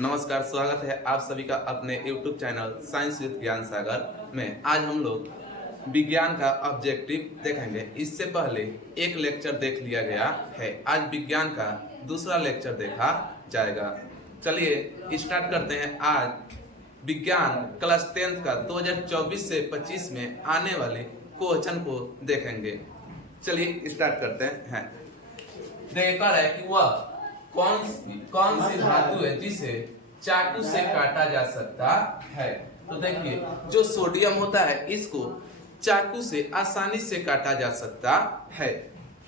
नमस्कार, स्वागत है आप सभी का अपने YouTube चैनल साइंस विद ज्ञान सागर में। आज हम लोग विज्ञान का ऑब्जेक्टिव देखेंगे। इससे पहले एक लेक्चर देख लिया गया है, आज विज्ञान का दूसरा लेक्चर देखा जाएगा। चलिए स्टार्ट करते हैं। आज विज्ञान क्लास 10 का 2024 से 25 में आने वाले क्वेश्चन को देखेंगे। चलिए स्टार्ट करते हैं। देखा है कि वह कौन सी धातु है जिसे चाकू से काटा जा सकता है। तो देखिए, जो सोडियम होता है इसको चाकू से आसानी से काटा जा सकता है।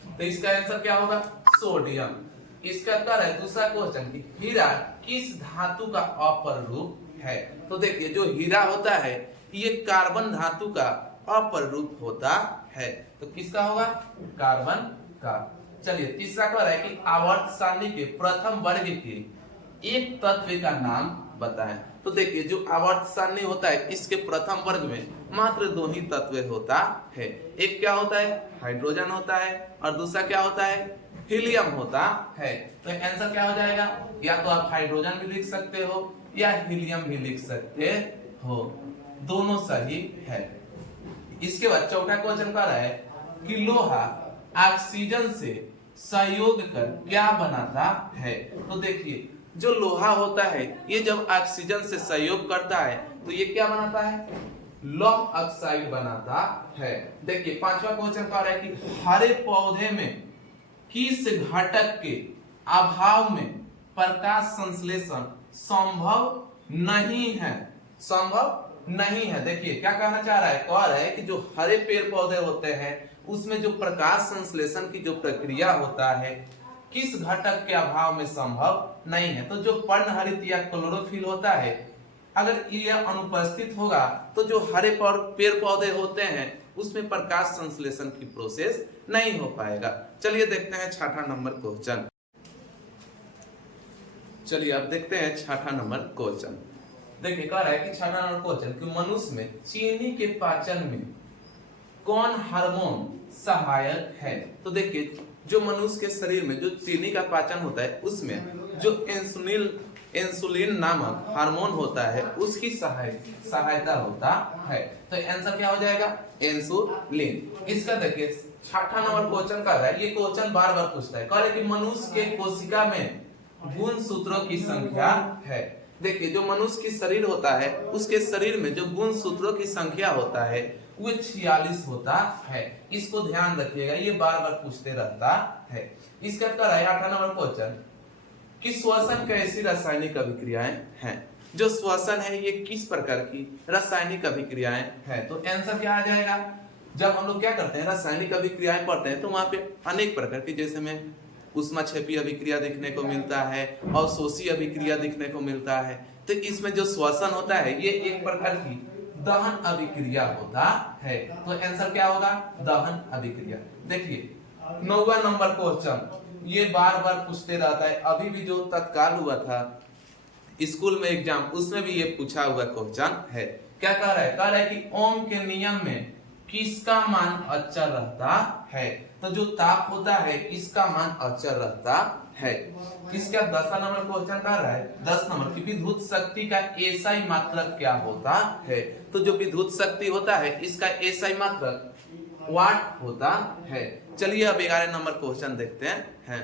तो इसका आंसर क्या होगा? सोडियम। इसका उत्तर है दूसरा क्वेश्चन कि हीरा किस धातु का अपर रूप है। तो देखिए, जो हीरा होता है ये कार्बन धातु का अपर रूप होता है। तो किसका होगा? कार्बन का। चलिए तीसरा कह रहा है कि आवर्त सारणी के प्रथम वर्ग के एक तत्व का नाम बताएं। तो देखिए, जो आवर्त सारणी होता है इसके प्रथम वर्ग में मात्र दो ही तत्व होता है। एक क्या होता है? हाइड्रोजन होता है, और दूसरा क्या होता है? हीलियम होता है। तो आंसर क्या हो जाएगा? या तो आप हाइड्रोजन भी लिख सकते हो या हीलियम भी लिख सकते हो, दोनों सही है। इसके बाद चौथा क्वेश्चन कह रहा है कि लोहा ऑक्सीजन से सहयोग कर क्या बनाता है। तो देखिए, जो लोहा होता है ये जब ऑक्सीजन से सहयोग करता है तो ये क्या बनाता है? लौह ऑक्साइड बनाता है। देखिए पांचवा क्वेश्चन कह रहा है कि हरे पौधे में किस घटक के अभाव में प्रकाश संश्लेषण संभव नहीं है। संभव नहीं है। देखिए क्या कहना चाह रहा है? कह रहा है कि जो हरे पेड़ पौधे होते हैं उसमें जो प्रकाश संश्लेषण की जो प्रक्रिया होता है किस घटक के अभाव में संभव नहीं है। तो जो पर्णहरित या क्लोरोफिल होता है, अगर यह अनुपस्थित होगा तो जो हरे पेड़ पौधे होते हैं उसमें प्रकाश संश्लेषण की प्रोसेस नहीं हो पाएगा। चलिए देखते हैं छठा नंबर क्वेश्चन। चलिए अब देखते हैं छठा नंबर क्वेश्चन। देखिए कह रहा है कि छठा नंबर क्वेश्चन कि मनुष्य में चीनी के पाचन में कौन हार्मोन सहायक है। तो देखिए, जो मनुष्य के शरीर में जो चीनी का पाचन होता है उसमें जो इंसुलिन नामक हार्मोन होता है उसकी सहायता होता है। तो आंसर क्या हो जाएगा? इंसुलिन। इसका देखिए छठा नंबर क्वेश्चन का है, ये क्वेश्चन बार बार पूछता है। कह रहे कि मनुष्य के कोशिका में गुणसूत्रों की संख्या है। देखिए, जो मनुष्य की शरीर होता है उसके शरीर में जो गुणसूत्रों की संख्या होता है वो 46 होता है। इसको ध्यान रखिएगा, ये बार बार पूछते रहता है। इसका उत्तर है 8 नंबर क्वेश्चन कि श्वसन कैसी रासायनिक अभिक्रियाएं हैं। जो श्वसन है ये किस प्रकार की रासायनिक अभिक्रियाएं हैं। तो आंसर क्या आ जाएगा? जब हम लोग क्या करते हैं रासायनिक अभिक्रियाएं पढ़ते हैं तो वहां पे अनेक प्रकार की, जैसे में ऊष्माक्षेपी अभिक्रिया देखने को मिलता है, अवशोषी अभिक्रिया देखने को मिलता है। तो इसमें जो श्वसन होता है ये एक प्रकार की दहन अभिक्रिया होता है। तो आंसर क्या होगा? दहन अभिक्रिया। देखिए 9वां नंबर क्वेश्चन ये बार बार पूछते रहता है। अभी भी जो तत्काल हुआ था स्कूल में एग्जाम, उसमें भी ये पूछा हुआ क्वेश्चन है। क्या कह रहा है? कह रहा है कि ओम के नियम में किसका मान अचर रहता है। तो जो ताप होता है इसका मान अचर रहता है। इसका 10वां नंबर क्वेश्चन कर रहा है 10 नंबर की विद्युत शक्ति का एसआई मात्रक क्या होता है। तो जो विद्युत शक्ति होता है इसका एसआई मात्रक वाट होता है। चलिए अब 11 नंबर क्वेश्चन देखते हैं।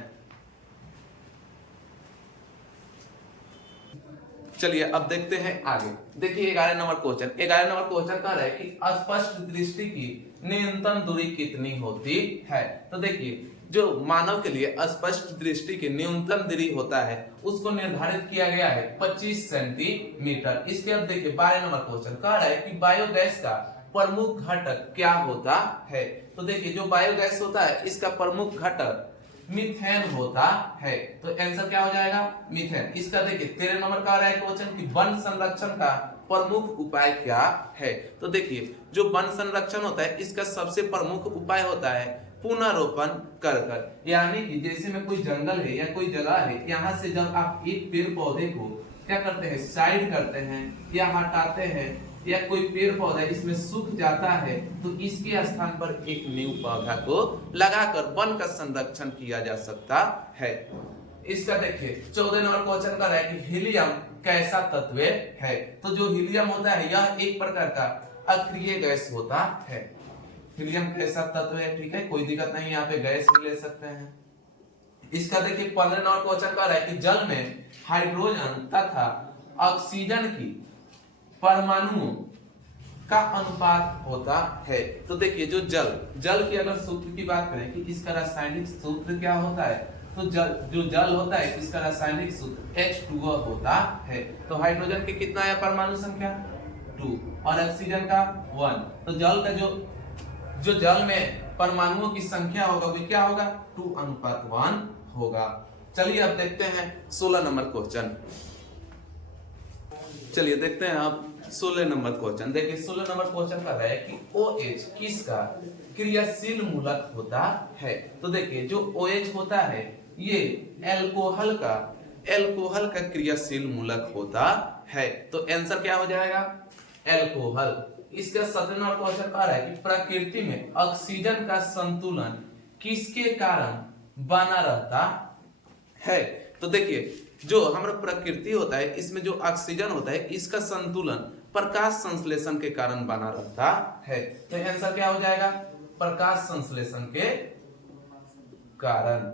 चलिए अब देखते हैं आगे। देखिए 11 नंबर क्वेश्चन कह रहा है कि स्पष्ट दृष्टि की न्यूनतम दूरी कितनी होती है। तो देखिए, जो मानव के लिए स्पष्ट दृष्टि की न्यूनतम दूरी होता है उसको निर्धारित किया गया है 25 सेंटीमीटर। इसके अब देखिए 12 नंबर क्वेश्चन कह रहा है कि बायोगैस का प्रमुख घटक क्या होता है। तो देखिए, जो बायोगैस होता है इसका प्रमुख घटक मीथेन होता है। तो आंसर क्या हो जाएगा? मीथेन। इसका देखिए 13 नंबर का आ रहा है क्वेश्चन कि वन संरक्षण का प्रमुख उपाय क्या है। तो देखिए, जो वन संरक्षण होता है इसका सबसे प्रमुख उपाय होता है पुनरोपण कर। यानी कि जैसे में कोई जंगल है या कोई जगह है, यहाँ से जब आप एक पेड़ पौधे को क्या करते हैं, साइड करते हैं या हटाते हैं, या कोई पेड़ पौधा इसमें सूख जाता है तो इसके स्थान पर एक न्यू पौधा को लगाकर वन का संरक्षण किया जा सकता है। इसका देखिए 14 नंबर क्वेश्चन का है कि हीलियम कैसा तत्व है। तो जो हीलियम होता है यह एक प्रकार का अक्रिय गैस होता है। हीलियम कैसा तत्व है, ठीक है, कोई दिक्कत नहीं, यहाँ पे गैस भी ले सकते हैं। इसका देखिए 15 नंबर क्वेश्चन का है कि जल में हाइड्रोजन तथा ऑक्सीजन की परमाणुओं का अनुपात होता है। तो देखिए जो जल की अगर सूत्र की बात करें कि इसका रासायनिक सूत्र क्या होता है, तो जो जल होता है इसका रासायनिक सूत्र H2O होता है। तो हाइड्रोजन के कितना है परमाणु संख्या 2 और ऑक्सीजन का 1। तो जल का जो जल में परमाणुओं की संख्या होगा वो क्या होगा 2:1 होगा। चलिए अब देखते हैं 16 नंबर क्वेश्चन। चलिए देखते हैं आप 16 नंबर क्वेश्चन। देखिए 16 नंबर क्वेश्चन का है कि OH किसका क्रियाशील मूलक होता है। तो देखिए जो OH होता है ये एल्कोहल का क्रियाशील मूलक होता है। तो आंसर क्या हो जाएगा एल्कोहल। इसका 17 नंबर क्वेश्चन आ रहा है कि प्रकृति में ऑक्सीजन का संतुलन किसके कारण बना रहता है। तो देखिए जो हमारा प्रकृति होता है इसमें जो ऑक्सीजन होता है इसका संतुलन प्रकाश संश्लेषण के कारण बना रहता है। तो आंसर क्या हो जाएगा प्रकाश संश्लेषण के कारण।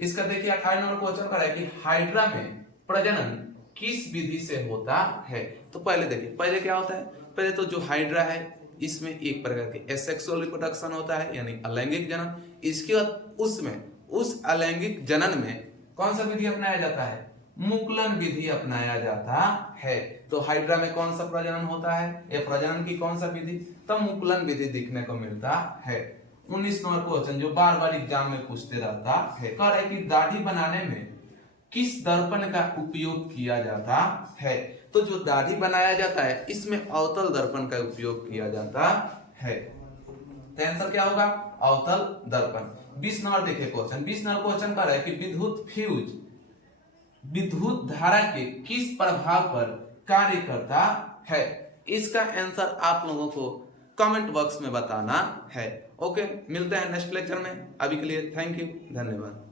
इसका देखिए 28 नंबर क्वेश्चन का है कि हाइड्रा में प्रजनन किस विधि से होता है। तो पहले देखिए पहले क्या होता है, पहले तो जो हाइड्रा है इसमें एक प्रकार के एसेक्सुअल रिप्रोडक्शन होता है यानी अलैंगिक जनन। इसके बाद उसमें उस अलैंगिक जनन में कौन सा विधि अपनाया जाता है मुकुलन विधि अपनाया जाता है। तो हाइड्रा में कौन सा प्रजनन होता है, ये प्रजनन की कौन सा विधि, तो मुकुलन विधि दिखने को मिलता है। 19 नंबर क्वेश्चन जो बार बार एग्जाम में पूछते रहता है, कह रहा है कि दाढ़ी बनाने में किस दर्पण का उपयोग किया जाता है। तो जो दाढ़ी बनाया जाता है इसमें अवतल दर्पण का उपयोग किया जाता है। तो आंसर क्या होगा अवतल दर्पण। 20 नंबर देखिए क्वेश्चन। 20 नंबर क्वेश्चन का है कि विद्युत फ्यूज विद्युत धारा के किस प्रभाव पर कार्य करता है। इसका आंसर आप लोगों को कमेंट बॉक्स में बताना है। ओके, मिलते हैं नेक्स्ट लेक्चर में। अभी के लिए थैंक यू, धन्यवाद।